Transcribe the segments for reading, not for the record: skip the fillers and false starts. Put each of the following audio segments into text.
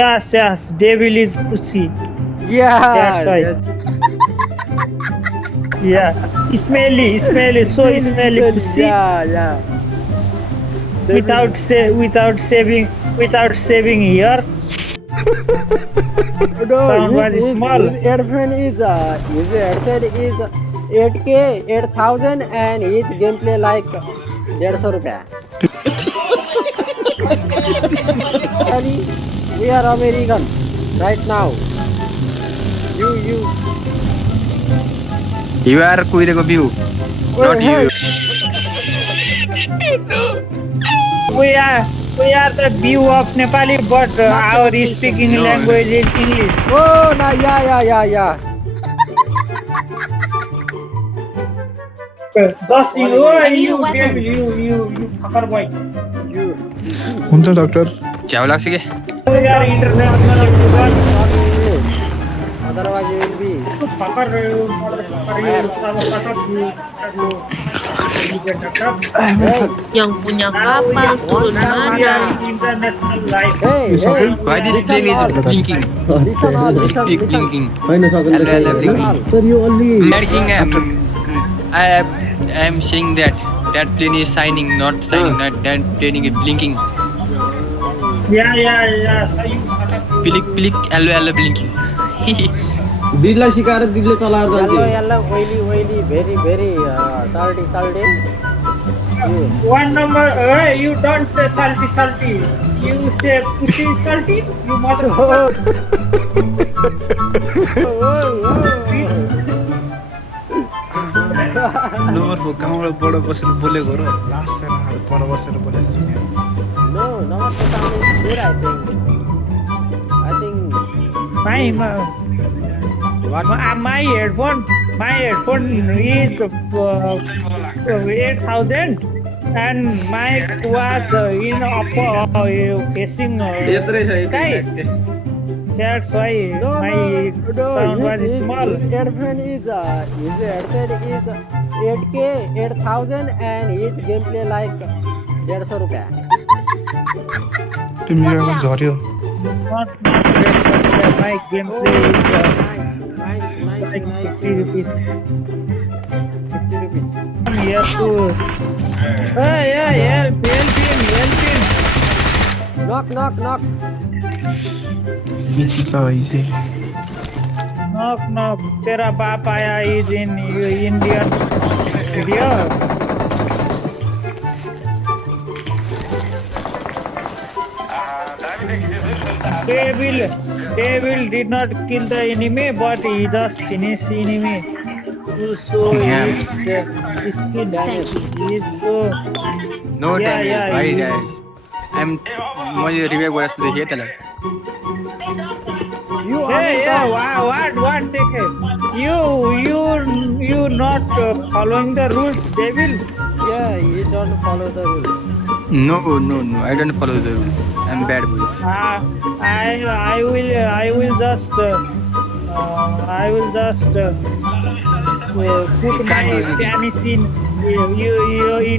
Yes, yes, devil is pussy. Yeah. That's why. Yes. Yeah, smelly, so smelly pussy. Yeah. Without saving here. No, Sound was small. his headphone is 8K 8,000 and his gameplay like 150 rupiah. Really, we are American right now. You. You are Kuideko view, not Hey. you. We are the view of Nepali, but our speaking No. language is English. Oh, nah, yeah. Just you, I oh, need a you weapon. devil, you fucker boy. You. हुन्छ doctor च्याउ लाग्छ के We are international everyone. Talk English. Otherwise you will be. You fucker, you motherfucker, you shut up, you doctor. Hey, Yang punya Now we kapal turun now we mana? are in international life. hey. Why this Listen plane all. is blinking? Listen all. Listen. Keep blinking. Hello, Listen blinking. all. Sir यो अलि Making I am saying that plane is shining, not that plane is blinking. Yeah. So you shut up. Pilik, hello, blinking. दिदीलाई सिकाएर दिदीले चलाएर जान्छ Yellow, oily, very salty. You. One number, you don't say salty. You say pussy salty, you motherfucker. नम्बरको गाउँबाट बडो बसेर बोलेको र last सेनाहरू पर बसेर बोलेको छु No, number two sound is good, I think. My headphone is 8,000 and mic was in facing sky. That's why my sound was small. His headphone is 8K 8,000 and his gameplay like 150 rupiah. त्यो मिरामा झऱ्यो Not my gameplay is like 50 rupees. 50 rupees. Here to help him. Knock. मिचिका भइसक्यो Knock. तेरा बाप आया is in Indian video. Devil did not kill the enemy, but he just finished the enemy. So his skin damage. He's so No Yeah, damage. Why you- damage? मैले revive गरेर सुन्दै थिएँ त्यसलाई You what take it? You not following the rules, devil. Yeah, you don't follow the rules. No, I don't follow the rules. I'm bad boy. I will just put my penis in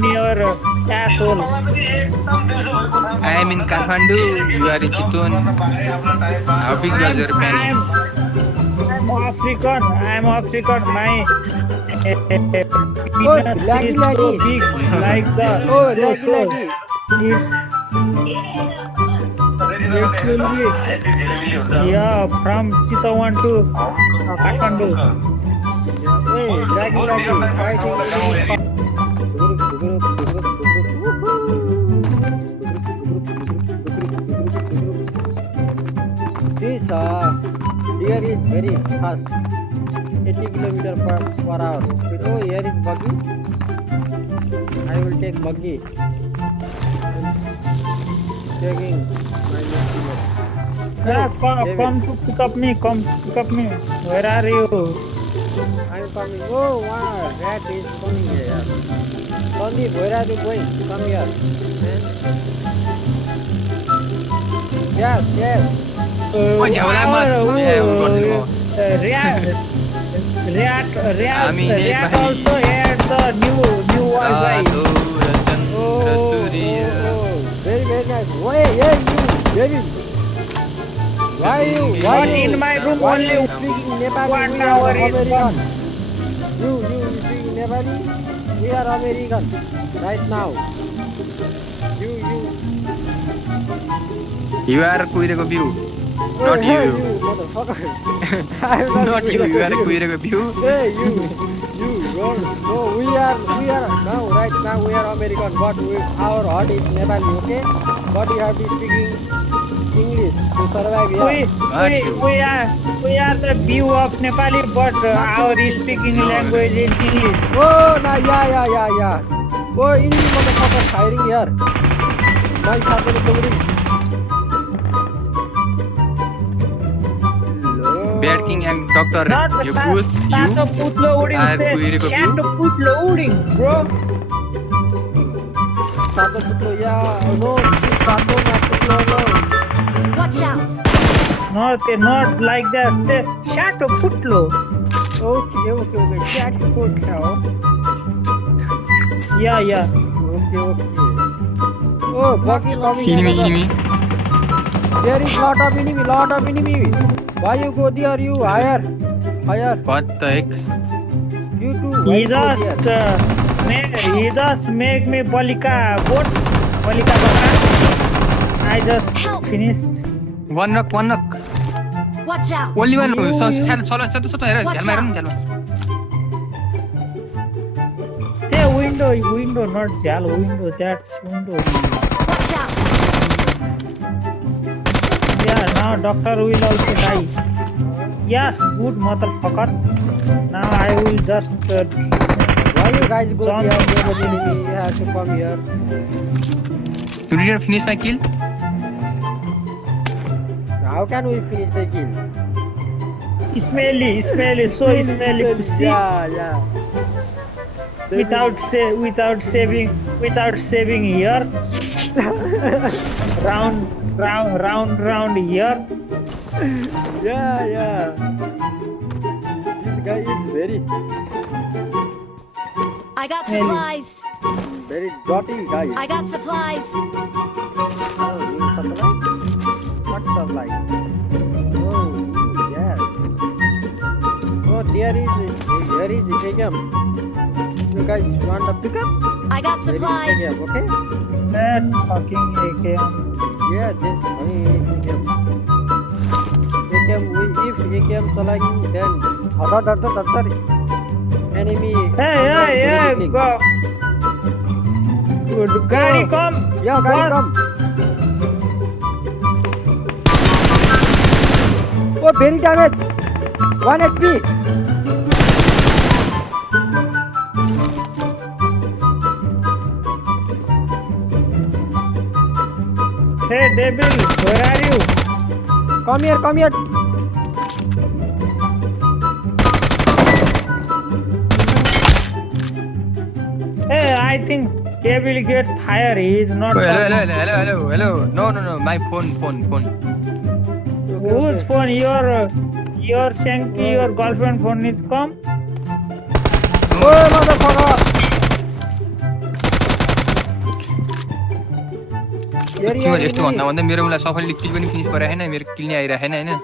your asshole. I am in Kathmandu, you are in Chittagong. How big was your penis? I'm African. My penis laggy. is so big, like the Oh, so laggy. It's will be from Chittagong to Kathmandu. Hey, laggy. Fighting. This here is very fast. 80 kilometer per hour. Oh, here is buggy. I will take buggy. Taking my Come to pick up me. Where are you? I'm coming. Oh, wow, rat is coming here. Sandeep, where are you going? Come here. Yes. React also had the new Wi-Fi. Very nice. Hey, you, David. But in my room why only you speaking Nepali? 1 We are hour is American. You speaking Nepali? We are American right now. You. You are Kuireko view. Oh, Not hey, you. you motherfucker. I'm Not you. You are Kuireko view. Hey, you. No, we are now, right now we are American, but our heart is Nepali, okay? But you have to speaking English to survive here. we are the view of Nepali, but our speaking No. language is English. Oh, yeah. Oh, enemy motherfucker firing here. My father is coming. Bear King and Doctor. Not You both Sato you Putlo Uding are say Kuireko view. Sato Putlo Uding, bro. Sato Putlo, yeah. No, this is Sato, not Putlo, no. Watch out! Not like that. Say Sato Putlo. Okay. Cat foot now. Yeah. Okay. Oh, Bucky coming. Enemy. There is lot of enemy. Why you go there? You higher. What the heck? You too. Why He you go there? he just make me Balika boat. Balika Baka. I just finished. One knock. Watch out! Only one. You- Chalo, hair Watch ध्यानमा हेर out. न ध्यानमा. Hey, window, not jal window. That's window. Watch out! Yeah, now doctor will also die. Yes, good motherfucker. Now I will just Why you guys go John- there? There is enemy. You have to come here. You didn't finish my kill? How can we finish the kill? smelly, so smelly. See, Yeah. without saving here. round here. Yeah. This guy is very I got supplies! dirty guy. I got supplies! Oh, you supply? What supply? Oh, yes. Oh, there is AKM. You guys want to pick up? I got There is supplies! AKM, okay? That fucking AKM. Yeah, this funny AKM. If AKM चलाएंगे, then धर enemy. Hey, go. Good. Gadi come. Yeah, guys, Boss. come. Oh, very damage. 1 HP. Hey, devil, where are you? Come here. Hey, I think devil get fire. He is not. Oh, hello. No. My phone. Whose phone? Your Shanky, your girlfriend phone is come. Oh, motherfucker. यस्तो भन्दा मेरो मलाई सफलली किल पनि finish गरे हैन मेरो किल नै आइराखेन हैन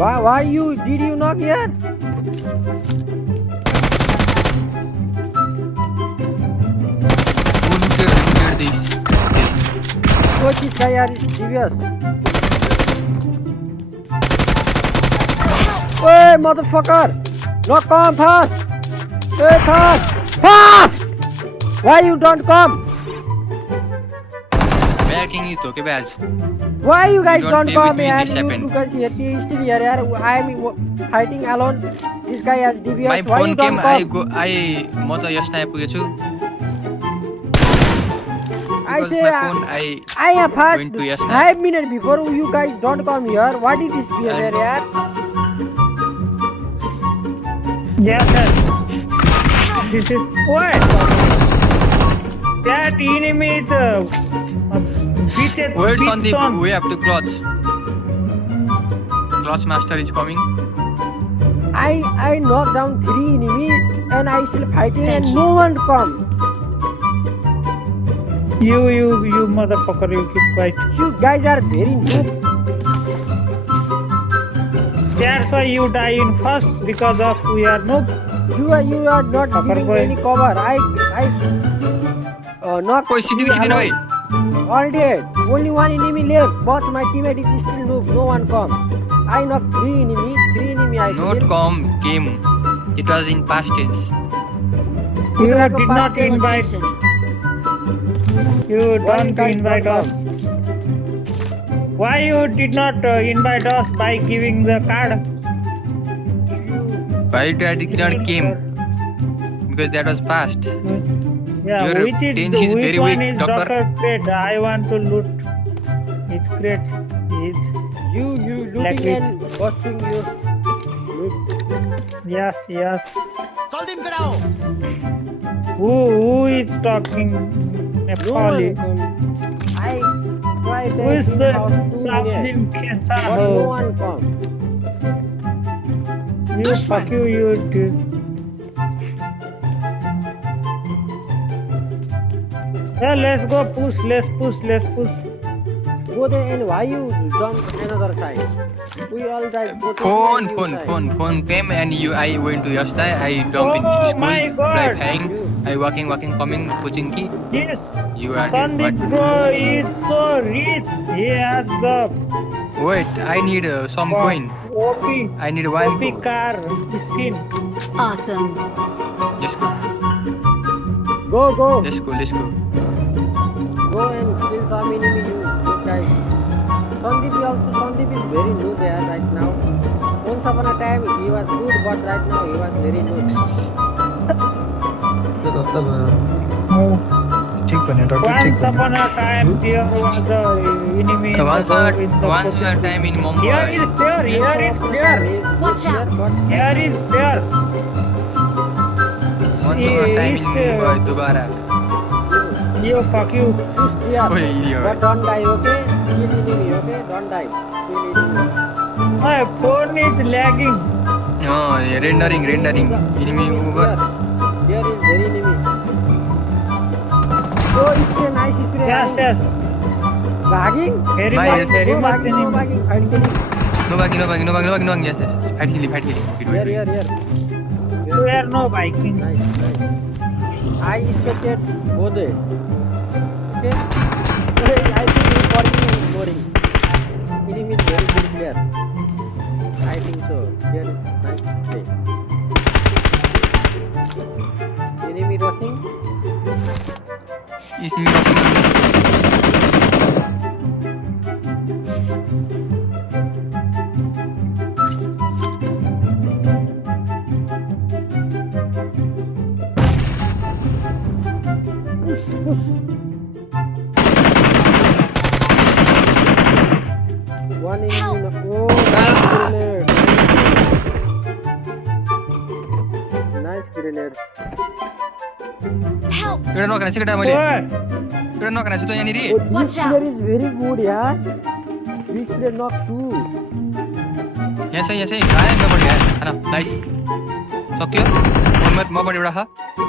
Why did you knock here? Oh, this guy are serious. Hey, motherfucker! No, come fast! Hey, fast! Why you don't come? Backing is okay, badge. Why you guys You don't don't come play here? with me, this You guys here, still here. I'm fighting alone. This guy has DBS. My Why phone you don't came, come? म त यस्तो आइपुगेछु I because say my phone I am fast. went to yes now. 5 minutes before you guys don't come here. What is this behavior here? Yes, sir. This is what? That enemy is Wait, Sandeep, on. we have to clutch. Clutch master is coming. I knocked down 3 enemies and I still fighting Thank and you. no one come. You motherfucker, you keep quiet. You guys are very noob. why you die in first because of we are noob. You are not Cover giving boy. any cover. I knocked Oi, city three city alone. oi. All dead. Only one enemy left. But my teammate is still noob. No one come. I knocked three enemy I Not killed. came. It was in past tense. You Like a did not basket. invite. Location. You don't guys invite don't us. Why you did not invite us by giving the card? Why did not came? Because that was past. Yeah, Your which is tense is which very one weak, is doctor. Doctor Crate? I want to loot. It's great. It's You Like looting which? and busting your loot. yes. Who is talking No Nepali? one come. I tried Who is that for 2 minutes. Salim But no Ketaho? one come. You fuck you, you dude. Yeah, let's go push. Let's push. Go there and why you jump another side? We all died. Both of you and you died. Phone came and I went to your side. I dumped in Oh school. my God. Like hang. I walking, coming, pushing key. This You are dead. Pandit What? bro is so rich. He has the Wait, I need some coin. OP, I need one. OP car skin. Awesome. Let's go. Go. Let's go. Go and kill some enemy you guys. Sandeep is very noob here right now. Once upon a time he was good, but right now he was very noob. ठिक भन्यो doctor ठिक Once upon a time there was a enemy in the Once world with the a coaching. time in Here Mumbai. is clear. Watch out. Here is clear. Once a time in Mumbai, Dubara. You fuck you. Push clear. Oh, idiot. But don't die, okay? Kill enemy, okay? Don't die. Kill enemy. My phone is lagging. No, rendering. Enemy over. There is very enemy. Oh, it's a nice spray. Yes. Bagging? Very My- much, very No much bagging, no enemy. bagging. Fight killing. No bagging. Yes. Fight killing. Here. There are no Vikings. Nice. I expected both. Okay? Hey, I think recording is boring. Enemy is very good player. I think so. Here is nice play. Enemy rushing. Is me rushing. One enemy. Oh, nice grenade. Help. एउटा नकरा चाहिँ केटा मैले Boy, एउटा नकरा छु त यहाँनिर Oh, this Watch player out. is very good, yeah. This player knock two. यहाँ चाहिँ आयो मबाट यहाँ हैन नाइस सक्यो मबाट एउटा छ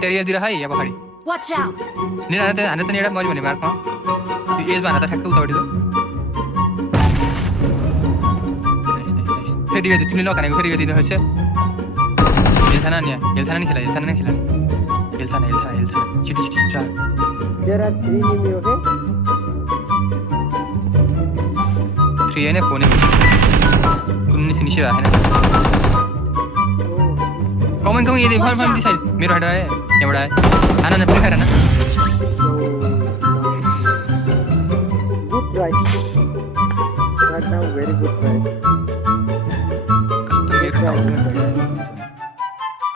तेरिया दिएर है यहाँ पछाडि Watch out. निरा हाने त एउटा मरि भने मार्कमा त्यो एजमा हाने त ठ्याक्क उतापट्टि त फेरि यो तिमीले नखानेको फेरि यो दिँदैछ हेल्थाना नि खेला छिटो start There are three enemy, okay? 3 हैन 4 नै कुनै फिनिश भयो हैन Oh, कमेन्ट यदि फर दिस मेरो हेड आयो यहाँबाट आयो आना न प्रिफायर हैन good try. Right now, very good try. मेरो टाउन